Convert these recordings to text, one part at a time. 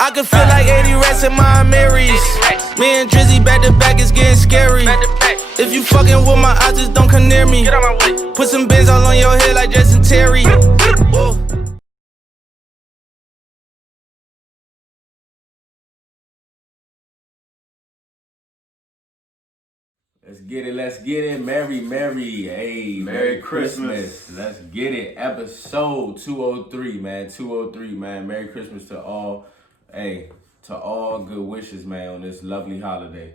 I can feel like 80 rats in my Marys. Me and Drizzy back to back, it's getting scary. If you fucking with my eyes, just don't come near me. Put some bins all on your head like Jason Terry. Whoa. Let's get it. Merry, hey, Merry Christmas. Let's get it. Episode 203, man. 203, man. Merry Christmas to all. Hey, to all good wishes, man, on this lovely holiday.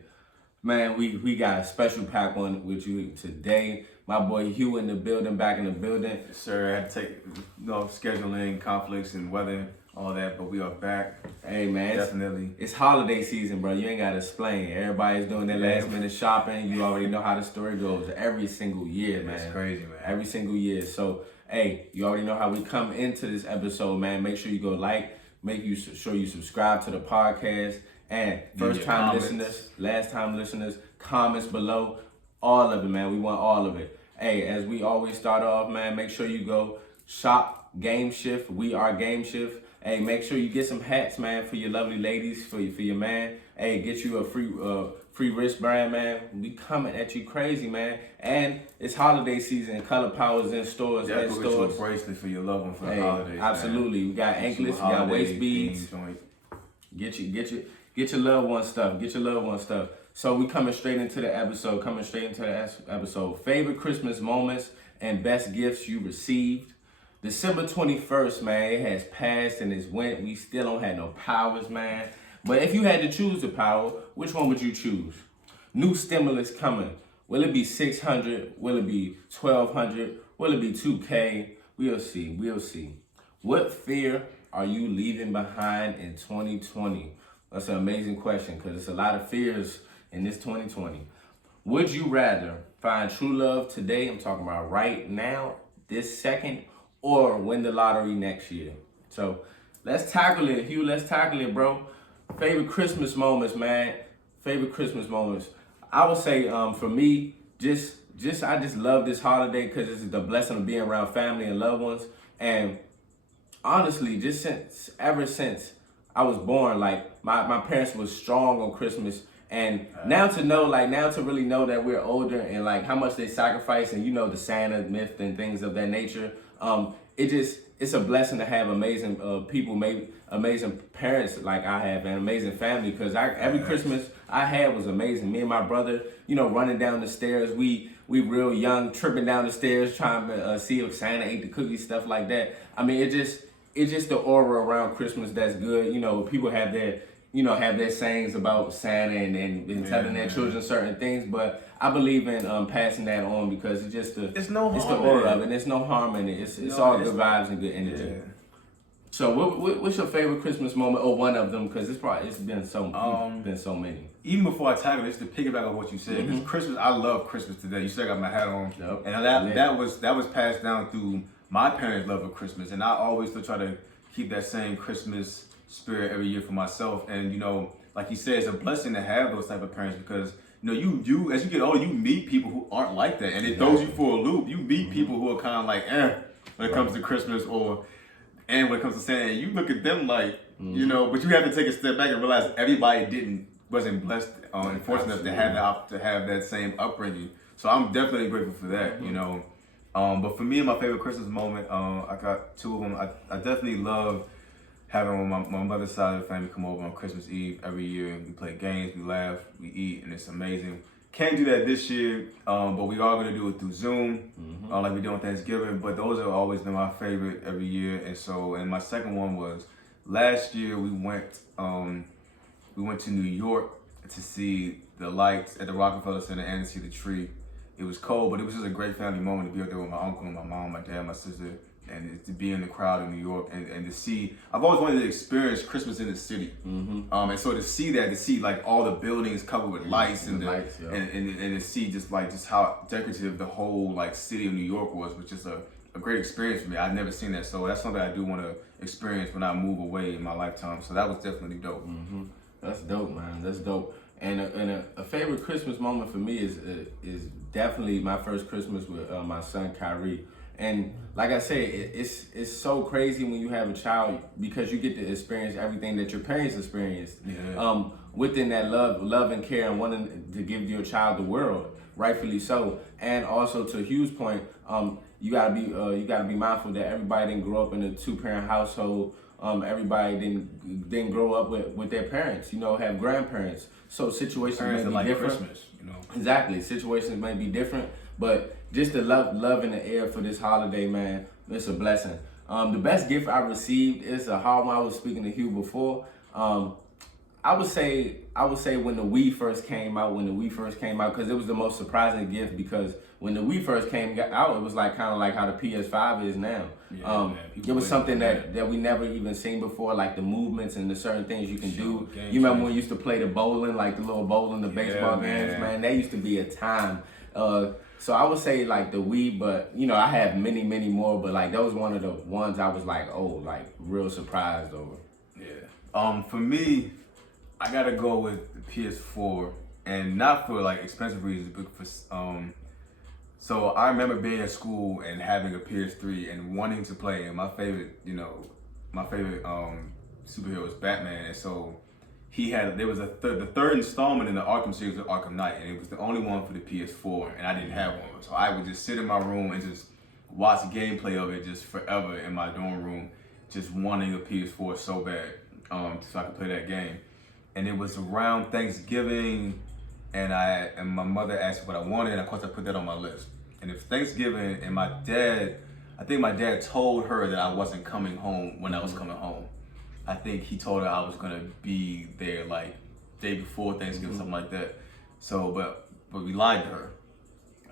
Man, we got a special pack on with you today. My boy Hugh in the building, back in the building. Yes, sir, I had to take scheduling, conflicts, and weather, all that, but we are back. Hey, man. Definitely. It's holiday season, bro. You ain't got to explain. Everybody's doing their last minute shopping. You already know how the story goes every single year, man. It's crazy, man. Every single year. So, hey, you already know how we come into this episode, man. Make sure you go like, sure you subscribe to the podcast. And first time listeners, last time listeners, comments below, all of it, man. We want all of it. Hey, as we always start off, man, make sure you go shop Game Shift. We are Game Shift. Hey, make sure you get some hats, man, for your lovely ladies, for your man. Hey, get you a free wristband, man. We coming at you crazy, man. And it's holiday season. Color Power's in stores. Yeah, go get you a bracelet for your loved one for the holidays. Absolutely. Man. We got anklets, we got waist beads. Get your loved one stuff. Get your loved one stuff. So we coming straight into the episode. Favorite Christmas moments and best gifts you received. December 21st, man, it has passed and it's went. We still don't have no powers, man. But if you had to choose a power, which one would you choose? New stimulus coming. Will it be 600? Will it be 1200? Will it be 2K? We'll see. What fear are you leaving behind in 2020? That's an amazing question because there's a lot of fears in this 2020. Would you rather find true love today, I'm talking about right now, this second, or win the lottery next year? So let's tackle it, Hugh. Let's tackle it, bro. Favorite Christmas moments, man. Favorite Christmas moments. I would say for me, I just love this holiday because it's the blessing of being around family and loved ones. And honestly, ever since I was born, like my parents was strong on Christmas. And now to really know that we're older and like how much they sacrifice and the Santa myth and things of that nature. It's a blessing to have amazing people, maybe amazing parents like I have and amazing family because every Christmas I had was amazing. Me and my brother, running down the stairs. We real young, tripping down the stairs trying to see if Santa ate the cookies, stuff like that. I mean, it's just the aura around Christmas that's good. People have their sayings about Santa and telling their children certain things, but I believe in passing that on because it's just it's the aura of it. There's no harm in it. It's all good vibes and good energy. Yeah. So what's your favorite Christmas moment or one of them? Because it's been so many. Even before I tackle this, to piggyback on what you said, because Christmas, I love Christmas today. You still got my hat on, and that was passed down through my parents' love of Christmas, and I always still try to keep that same Christmas spirit every year for myself. And like you said, it's a blessing to have those type of parents because you as you get older, you meet people who aren't like that, and it throws you for a loop. You meet people who are kind of like when it comes to Christmas and when it comes to Santa, and you look at them like but you have to take a step back and realize everybody wasn't blessed and fortunate enough to have that same upbringing. So I'm definitely grateful for that. But for me, my favorite Christmas moment, I got two of them. I definitely love having my mother's side of the family come over on Christmas Eve every year. We play games, we laugh, we eat, and it's amazing. Can't do that this year, but we are going to do it through Zoom, like we do on Thanksgiving. But those have always been my favorite every year. And my second one was last year we went to New York to see the lights at the Rockefeller Center and to see the tree. It was cold, but it was just a great family moment to be up there with my uncle, my mom, my dad, my sister, and to be in the crowd in New York and to see. I've always wanted to experience Christmas in the city, and so to see like all the buildings covered with lights and to see just how decorative the whole like city of New York was just a great experience for me. I've never seen that, so that's something I do want to experience when I move away in my lifetime. So that was definitely dope. That's dope, man. That's dope. And a favorite Christmas moment for me is definitely my first Christmas with my son Kyrie. And like I said, it's so crazy when you have a child because you get to experience everything that your parents experienced. Yeah. Within that love and care and wanting to give your child the world, rightfully so. And also to Hugh's point, you gotta be mindful that everybody didn't grow up in a 2-parent household. Everybody didn't grow up with their parents. Have grandparents. So situations may be like different. Christmas, Exactly. Situations may be different, but just the love in the air for this holiday, man, it's a blessing. The best gift I received is a hard one. I was speaking to Hugh before. I would say when the Wii first came out, because it was the most surprising gift, because when the Wii first came out, it was like kind of like how the PS5 is now. It was something that we never even seen before, like the movements and the certain things you can do. You remember when we used to play the bowling, like the little bowling, the baseball games, man? That used to be a time. So I would say like the Wii, but I have many more, but like that was one of the ones I was like, real surprised over. Yeah. For me, I gotta go with the PS4, and not for like expensive reasons, but for so I remember being at school and having a PS3 and wanting to play, and my favorite superhero was Batman, and so there was the third installment in the Arkham series of Arkham Knight, and it was the only one for the PS4, and I didn't have one, so I would just sit in my room and just watch gameplay of it just forever in my dorm room, just wanting a PS4 so bad, so I could play that game. And it was around Thanksgiving, and my mother asked what I wanted, and of course I put that on my list. And it was Thanksgiving, and I think my dad told her that I wasn't coming home when I was coming home. I think he told her I was gonna be there like day before Thanksgiving, something like that. So, but we lied to her.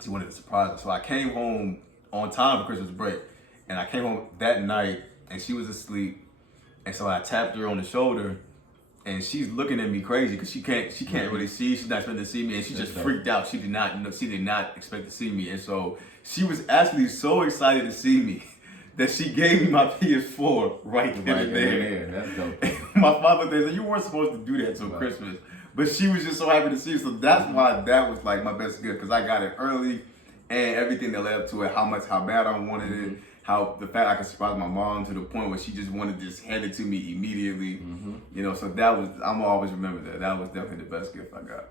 She wanted to surprise us. So I came home on time for Christmas break, and I came home that night, and she was asleep, and so I tapped her on the shoulder. And she's looking at me crazy because she can't really see. She's not expecting to see me, and she just freaked out. She did not expect to see me, and so she was actually so excited to see me that she gave me my PS4 right then and there. That's dope. My father said, "You weren't supposed to do that till Christmas," but she was just so happy to see me. So that's why that was like my best gift, because I got it early, and everything that led up to it, how bad I wanted it. How the fact I could surprise my mom to the point where she just wanted to just hand it to me immediately. So I'm always remember that. That was definitely the best gift I got.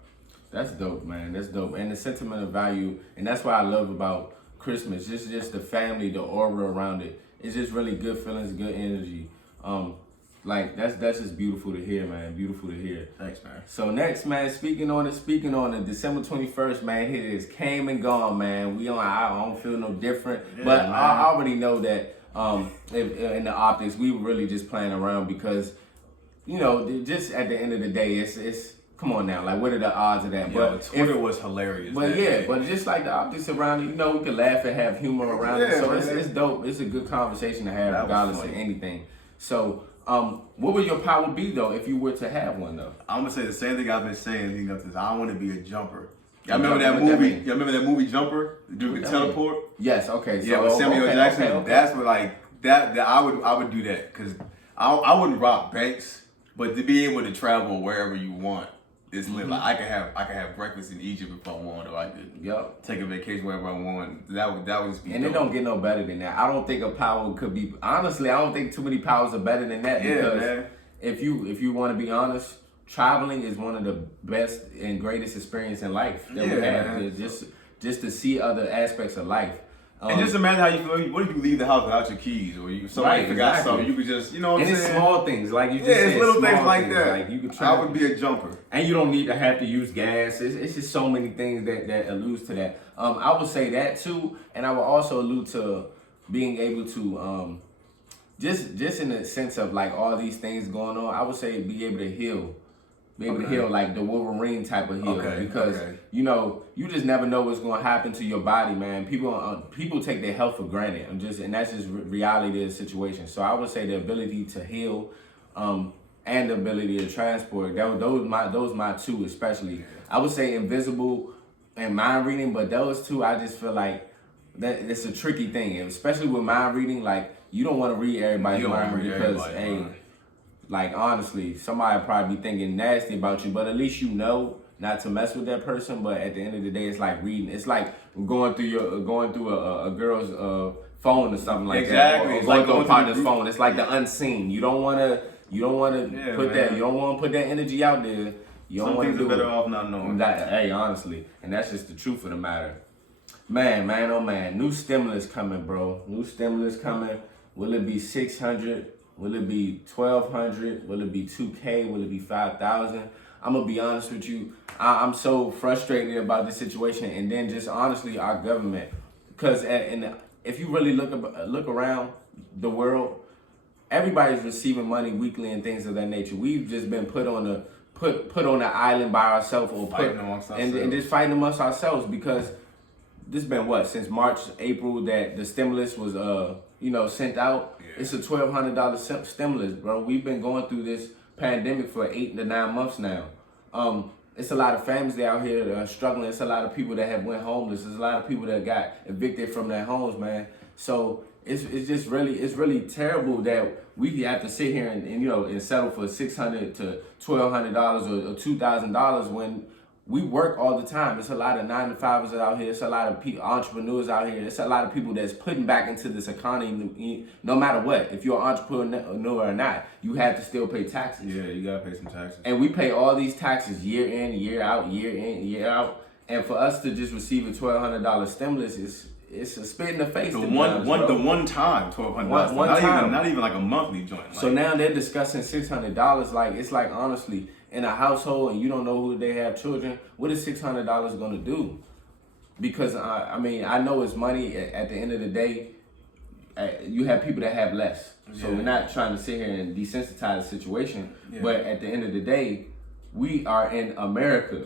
That's dope, man. That's dope. And the sentimental value, and that's what I love about Christmas. Just the family, the aura around it. It's just really good feelings, good energy. Like that's just beautiful to hear, man. Beautiful to hear. Thanks, man. So next, man, speaking on it, December 21st, man, it is came and gone, man. I don't feel no different, but man. I already know that in the optics, we were really just playing around because, just at the end of the day, it's come on now, like what are the odds of that? Yeah, but Twitter was hilarious. But but just like the optics around it, we can laugh and have humor around it. So it's dope. It's a good conversation to have regardless of anything. So. What would your power be though if you were to have one though? I'm gonna say the same thing I've been saying leading up to this. I want to be a jumper. Y'all remember that movie? Y'all remember that movie Jumper? The dude could teleport. Yes. Okay. Yeah, with Samuel Jackson. Okay. That's what that I would do that because I wouldn't rob banks, but to be able to travel wherever you want. It's lit. Like I could have breakfast in Egypt if I want, or I could take a vacation wherever I want. That would just be. And dope. It don't get no better than that. I don't think a power could be. Honestly, I don't think too many powers are better than that. Because man. If you want to be honest, traveling is one of the best and greatest experience in life that we have. Just to see other aspects of life. And just imagine how you feel. What if you leave the house without your keys, or somebody forgot something? You could just, what I'm saying? And it's small things, like you just said. It's little things like things. that. Like you could I would be a jumper. And you don't need to have to use gas. It's just so many things that alludes to that. I would say that too, and I would also allude to being able to, just in the sense of like all these things going on, I would say be able to heal. Be able to heal like the Wolverine type of heal because you just never know what's going to happen to your body, man. People take their health for granted. And that's just reality of the situation. So I would say the ability to heal, and the ability to transport. Those my two especially. I would say invisible and mind reading, but those two I just feel like that it's a tricky thing, especially with mind reading. Like you don't want to read everybody's mind because like honestly, somebody will probably be thinking nasty about you, but at least you know not to mess with that person. But at the end of the day, it's like reading. It's like going through a girl's phone or something like exactly. that. Or it's going like through a going partner's through phone. It's like the unseen. You don't wanna put that. You don't wanna put that energy out there. You don't Some want to things do are better it. off not knowing. Hey, honestly, and that's just the truth of the matter. Man, oh man, new stimulus coming, bro. New stimulus coming. Will it be 600? Will it be 1,200? Will it be 2K? Will it be 5,000? I'm gonna be honest with you. I'm so frustrated about this situation, and then just honestly, our government, because if you really look around the world, everybody's receiving money weekly and things of that nature. We've just been put on the island by ourselves, or and just fighting amongst ourselves, because this been what, since March, April, that the stimulus was sent out. Yeah. It's a $1,200 stimulus, bro. We've been going through this pandemic for 8 to 9 months now. It's a lot of families out here that are struggling. It's a lot of people that have went homeless. There's a lot of people that got evicted from their homes, man. So it's really terrible that we have to sit here and settle for $600 to $1,200 or $2,000 when we work all the time. It's a lot of 9-to-5s out here. It's a lot of entrepreneurs out here. It's a lot of people that's putting back into this economy. No matter what, if you're an entrepreneur or not, you have to still pay taxes. Yeah, you gotta pay some taxes. And we pay all these taxes year in, year out, year in, year out. And for us to just receive a $1,200 stimulus it's a spit in the face. The one time $1,200. Not even like a monthly joint. So now they're discussing $600. Like, it's like, honestly, in a household and you don't know who they have children, what is $600 gonna do? Because I know it's money. At the end of the day, you have people that have less. So we're not trying to sit here and desensitize the situation. Yeah. But at the end of the day, we are in America.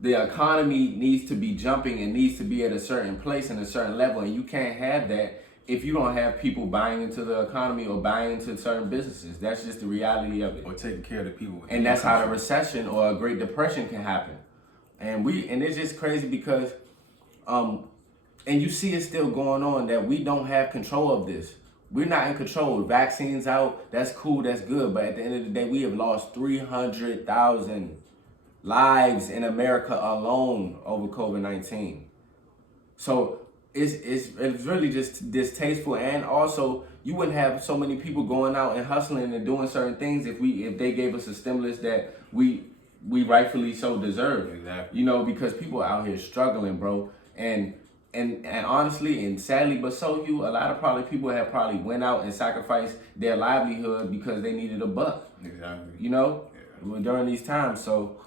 The economy needs to be jumping and needs to be at a certain place and a certain level, and you can't have that if you don't have people buying into the economy or buying into certain businesses. That's just the reality of it. Or taking care of the people. And that's how the recession or a Great Depression can happen. And it's just crazy because, and you see it still going on, that we don't have control of this. We're not in control. Vaccines out, that's cool, that's good. But at the end of the day, we have lost 300,000 lives in America alone over COVID-19. So it's really just distasteful, and also you wouldn't have so many people going out and hustling and doing certain things if they gave us a stimulus that we rightfully so deserve. Exactly. Because people out here struggling, bro, and honestly and sadly, but so a lot of people have went out and sacrificed their livelihood because they needed a buck. Exactly. During these times. So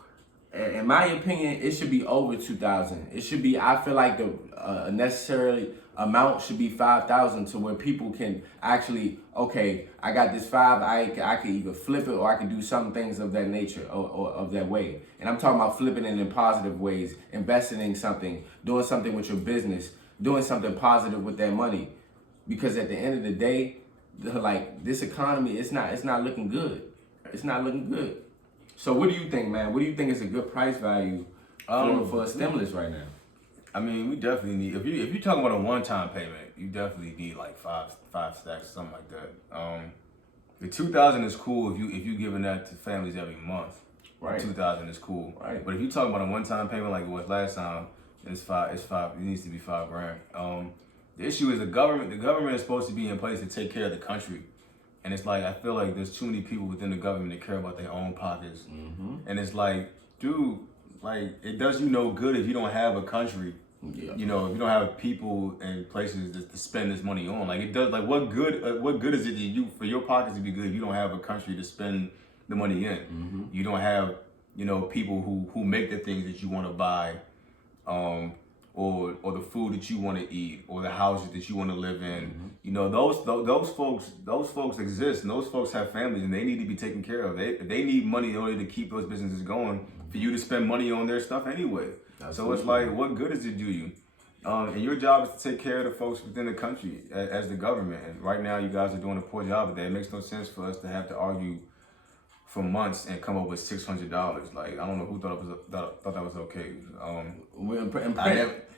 in my opinion, it should be over 2,000. It should be. I feel like the necessary amount should be 5,000, to where people can actually, okay, I got this 5. I can either flip it or I can do some things of that nature or of that way. And I'm talking about flipping it in positive ways, investing in something, doing something with your business, doing something positive with that money. Because at the end of the day, this economy, it's not looking good. It's not looking good. So what do you think, man? What do you think is a good price value for a stimulus right now? I mean, we definitely need, if you're talking about a one-time payment, you definitely need like five stacks, something like that. The 2,000 is cool if you giving that to families every month. Right. 2,000 is cool. Right. But if you're talking about a one-time payment like it was last time, it's five. It needs to be $5,000. The issue is the government is supposed to be in place to take care of the country. And it's like, I feel like there's too many people within the government that care about their own pockets. Mm-hmm. And it's like, dude, it does you no good if you don't have a country. Yeah. If you don't have people and places to spend this money on. Like, it does. Like, what good is it for your pockets to be good if you don't have a country to spend the money in? Mm-hmm. You don't have people who make the things that you want to buy, or the food that you want to eat, or the houses that you want to live in. Mm-hmm. Those folks exist, and those folks have families, and they need to be taken care of. They need money in order to keep those businesses going, for you to spend money on their stuff anyway. Absolutely. So it's like, what good does it do you? And your job is to take care of the folks within the country as the government. And right now, you guys are doing a poor job of that. It makes no sense for us to have to argue for months and come up with $600. Like, I don't know who thought that was okay.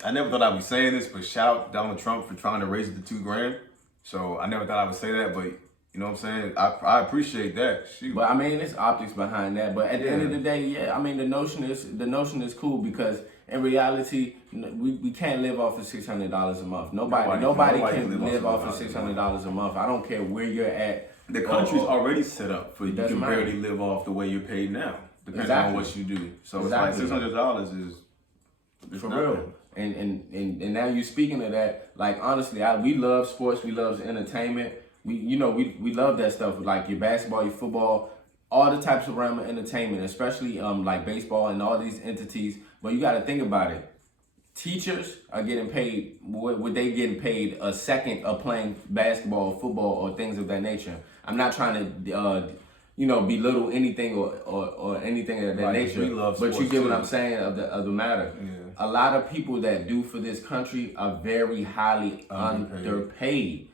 I never thought I'd be saying this, but shout out Donald Trump for trying to raise it to $2,000. So I never thought I would say that, but you know what I'm saying? I appreciate that. Shoot. But it's optics behind that. But at the end of the day, the notion is cool, because in reality, we can't live off of $600 a month. Nobody can live off of $600 a month. I don't care where you're at. The country's already set up for you can barely live off the way you're paid now, depending on what you do. So it's like $600 is for real. And now you speaking of that, like honestly, we love sports, we love entertainment. We love that stuff, like your basketball, your football, all the types of realm of entertainment, especially like baseball and all these entities. But you got to think about it. Teachers are getting paid. Would they getting paid a second of playing basketball, or football, or things of that nature? I'm not trying to, belittle anything or anything of that nature. But you get what I'm saying of the matter. Yeah. A lot of people that do for this country are very highly underpaid.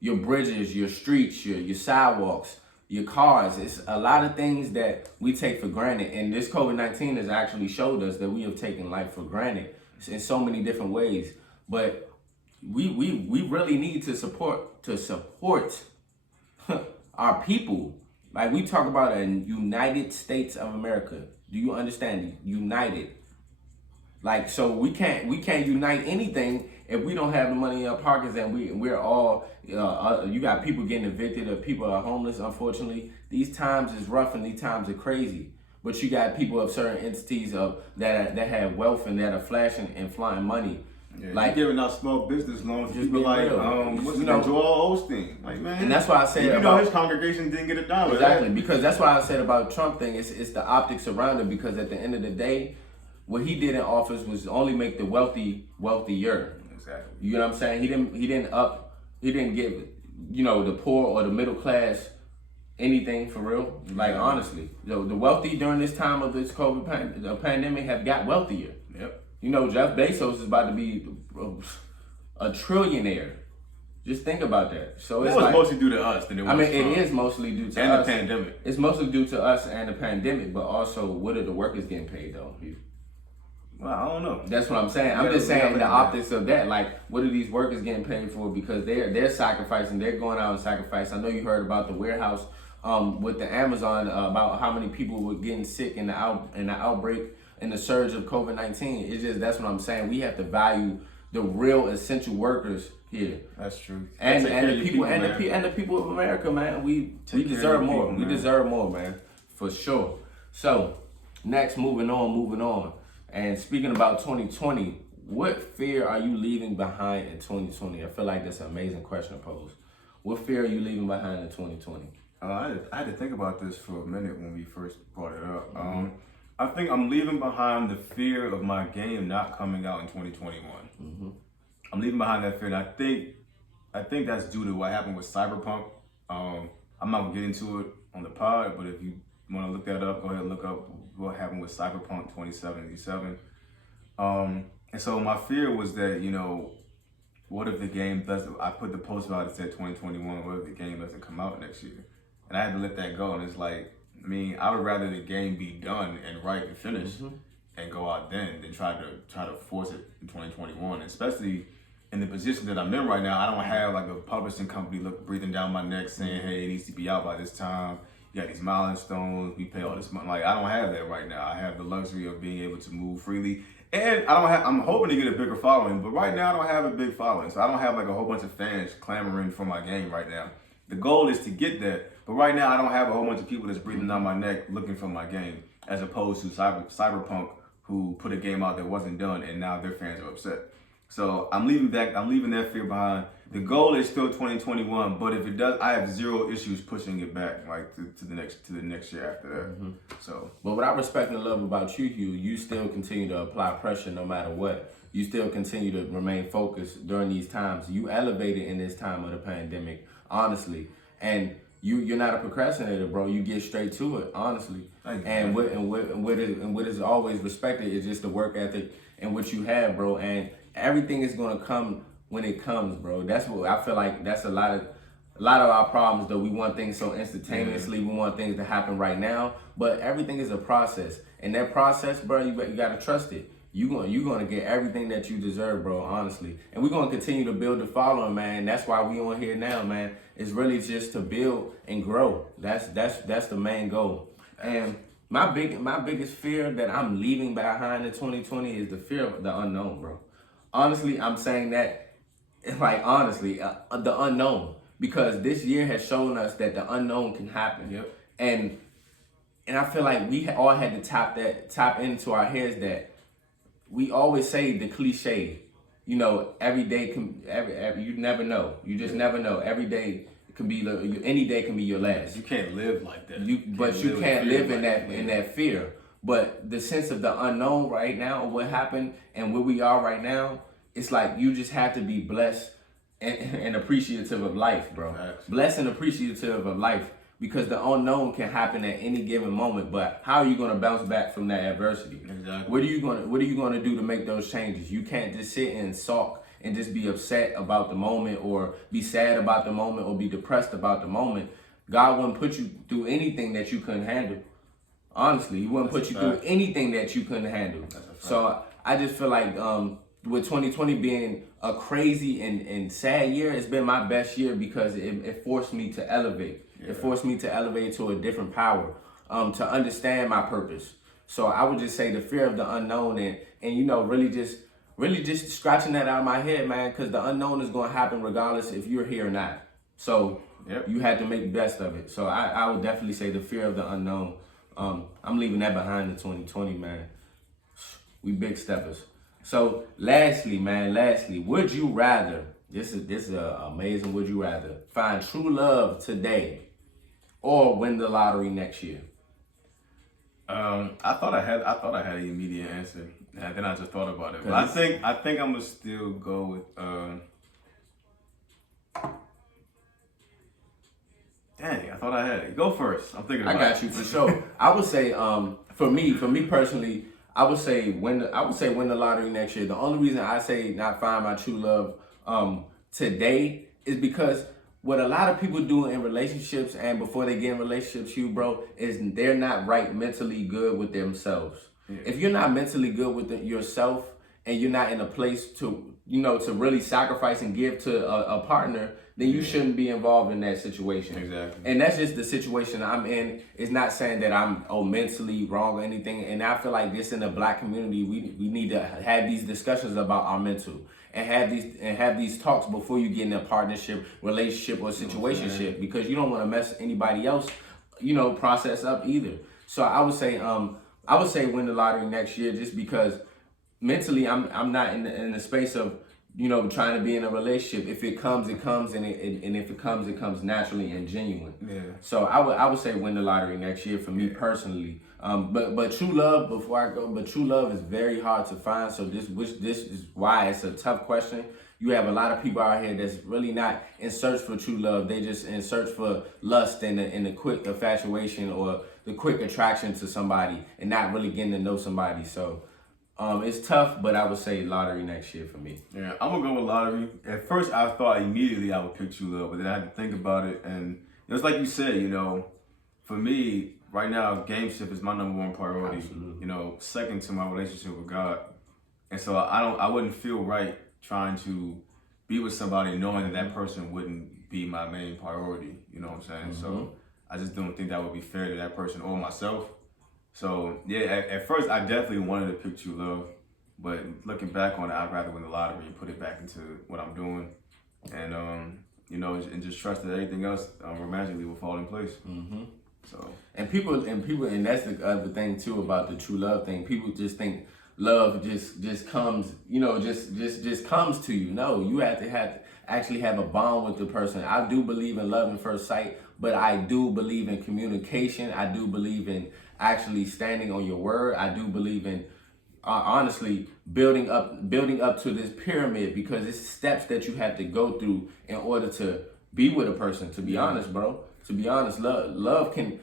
Your bridges, your streets, your sidewalks, your cars. It's a lot of things that we take for granted. And this COVID-19 has actually showed us that we have taken life for granted in so many different ways. But we really need to support our people. Like we talk about a United States of America. Do you understand? United. Like, so we can't unite anything if we don't have the money in our pockets, and we're all you got people getting evicted, or people are homeless. Unfortunately, these times is rough and these times are crazy. But you got people of certain entities that have wealth and that are flashing and flying money. Yeah, like giving out small business loans to people like Joel Osteen. Like, man, and that's why I said his congregation didn't get a dollar. Exactly, because that's why I said about Trump thing. It's the optics around it. Because at the end of the day, what he did in office was only make the wealthy wealthier. Exactly. You know what I'm saying? He didn't give the poor or the middle class anything for real. Like honestly, the wealthy during this time of this COVID pandemic have got wealthier. Yep. Jeff Bezos is about to be a trillionaire. Just think about that. So it's mostly due to us. It is mostly due to us. And the pandemic. It's mostly due to us and the pandemic, but also what are the workers getting paid though? Well, I don't know. That's what I'm saying. I'm just saying the optics of that. Like, what are these workers getting paid for? Because they're sacrificing. They're going out and sacrifice. I know you heard about the warehouse with the Amazon about how many people were getting sick in the outbreak and the surge of COVID-19. It's just that's what I'm saying. We have to value the real essential workers here. That's true. And the people of America, man. We deserve more. We deserve more, man, for sure. So next, moving on. And speaking about 2020, what fear are you leaving behind in 2020? I feel like that's an amazing question to pose. What fear are you leaving behind in 2020? I had to think about this for a minute when we first brought it up. I think I'm leaving behind the fear of my game not coming out in 2021. Mm-hmm. I'm leaving behind that fear, and I think that's due to what happened with Cyberpunk. I'm not gonna get into it on the pod, but if you want to look that up, go ahead and look up what happened with Cyberpunk 2077. And so my fear was that, what if the game doesn't, I put the post out that said 2021, what if the game doesn't come out next year? And I had to let that go. And it's like, I would rather the game be done and right and finished and go out then than try to force it in 2021, especially in the position that I'm in right now. I don't have like a publishing company breathing down my neck saying, hey, it needs to be out by this time. You got these milestones, we pay all this money. Like, I don't have that right now. I have the luxury of being able to move freely. And I'm hoping to get a bigger following, but right now I don't have a big following. So I don't have like a whole bunch of fans clamoring for my game right now. The goal is to get that, but right now I don't have a whole bunch of people that's breathing down my neck looking for my game, as opposed to Cyberpunk, who put a game out that wasn't done and now their fans are upset. So I'm leaving that fear behind. The goal is still 2021, but if it does, I have zero issues pushing it back, like to the next year after that. Mm-hmm. So, but what I respect and love about you, Hugh, you still continue to apply pressure no matter what. You still continue to remain focused during these times. You elevated in this time of the pandemic, honestly, and you're not a procrastinator, bro. You get straight to it, honestly. And what is always respected is just the work ethic and what you have, bro. And everything is gonna come when it comes, bro. That's what I feel like. That's a lot of our problems, though. We want things so instantaneously. We want things to happen right now, but everything is a process, and that process, bro, you gotta trust it. You're gonna get everything that you deserve, bro. Honestly, and we're gonna continue to build the following, man. That's why we on here now, man. It's really just to build and grow. That's the main goal. And My biggest fear that I'm leaving behind in 2020 is the fear of the unknown, bro. Honestly, I'm saying that, like honestly, the unknown, because this year has shown us that the unknown can happen. Yep. And I feel like we all had to tap into our heads that we always say the cliche, you know, every day you never know. You just never know. Every day can be any day can be your last. You can't live like that. You can't live in that fear. But the sense of the unknown right now, what happened and where we are right now, it's like you just have to be blessed and appreciative of life, bro. Facts. Blessed and appreciative of life, because the unknown can happen at any given moment. But how are you gonna bounce back from that adversity? Exactly. What are you gonna do to make those changes? You can't just sit and sulk and just be upset about the moment, or be sad about the moment, or be depressed about the moment. God wouldn't put you through anything that you couldn't handle. Honestly, He wouldn't put you through anything that you couldn't handle. So I just feel like with 2020 being a crazy and sad year, it's been my best year because it forced me to elevate. Yeah. It forced me to elevate to a different power, to understand my purpose. So I would just say the fear of the unknown, and you know, really just scratching that out of my head, man, because the unknown is going to happen regardless if you're here or not. So you had to make the best of it. So I would definitely say the fear of the unknown. I'm leaving that behind in 2020, man. We big steppers. So lastly, would you rather, this is amazing, would you rather find true love today or win the lottery next year? I thought I had an immediate answer, and then I just thought about it. But I think I'm gonna still go with. Dang, I thought I had it. Go first. I'm thinking about it. I got you for sure. I would say, for me personally, I would say win the lottery next year. The only reason I say not find my true love today is because what a lot of people do in relationships and before they get in relationships, bro, is they're not mentally good with themselves. Yeah. If you're not mentally good with yourself and you're not in a place to really sacrifice and give to a partner, then you shouldn't be involved in that situation. Exactly. And that's just the situation I'm in. It's not saying that I'm mentally wrong or anything. And I feel like this in the Black community, we need to have these discussions about our mental and have these talks before you get in a partnership, relationship, or situationship, because you don't want to mess anybody else, process up either. So I would say win the lottery next year, just because mentally I'm not in the space of trying to be in a relationship. If it comes, it comes, and if it comes naturally and genuine. Yeah. So I would say win the lottery next year for me personally. But true love, before I go, true love is very hard to find. So this is why it's a tough question. You have a lot of people out here that's really not in search for true love. They just in search for lust and the quick infatuation or the quick attraction to somebody, and not really getting to know somebody. So it's tough, but I would say lottery next year for me. Yeah, I'm gonna go with lottery. At first, I thought immediately I would pick true love, but then I had to think about it, and it's like you said, for me right now, gameship is my number one priority. Absolutely. Second to my relationship with God, and so I wouldn't feel right trying to be with somebody knowing that person wouldn't be my main priority. You know what I'm saying? Mm-hmm. So I just don't think that would be fair to that person or myself. So, yeah, at first I definitely wanted to pick true love, but looking back on it, I'd rather win the lottery and put it back into what I'm doing, and and just trust that everything else romantically will fall in place. Mm-hmm. So, and that's the other thing too about the true love thing. People just think love just comes, just comes to you. No, you have to actually have a bond with the person. I do believe in love at first sight, but I do believe in communication. I do believe in actually standing on your word. I do believe in honestly building up to this pyramid, because it's steps that you have to go through in order to be with a person. To be honest, bro. To be honest, love can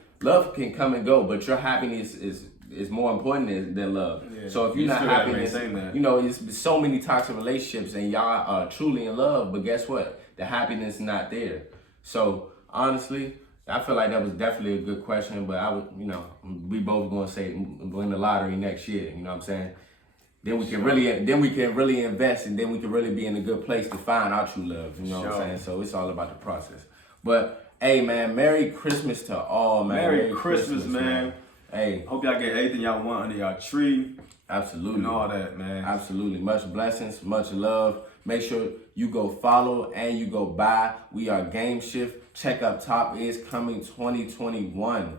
come and go, but your happiness is more important than love. Yeah. So if you're not happy, it's so many toxic relationships and y'all are truly in love, but guess what? The happiness is not there. So honestly, I feel like that was definitely a good question, but I would, we both gonna say win the lottery next year. You know what I'm saying? Then we can really invest, and then we can really be in a good place to find our true love. You know what I'm saying? So it's all about the process. But hey, man, Merry Christmas to all, man. Merry Christmas, man. Hey. Hope y'all get everything y'all want under y'all tree. Absolutely. And all that, man. Absolutely. Much blessings, much love. Make sure you go follow and you go buy. We are Game Shift. Check up top is coming 2021.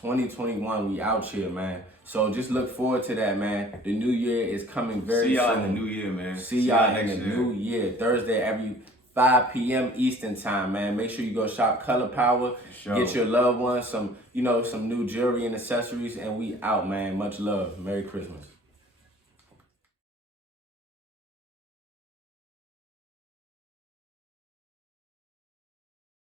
2021, we out here, man. So just look forward to that, man. The new year is coming very soon. See y'all in the new year, man. See y'all in the new year. Thursday, every 5 p.m. Eastern time, man. Make sure you go shop Color Power. Sure. Get your loved ones some, some new jewelry and accessories, and we out, man. Much love. Merry Christmas.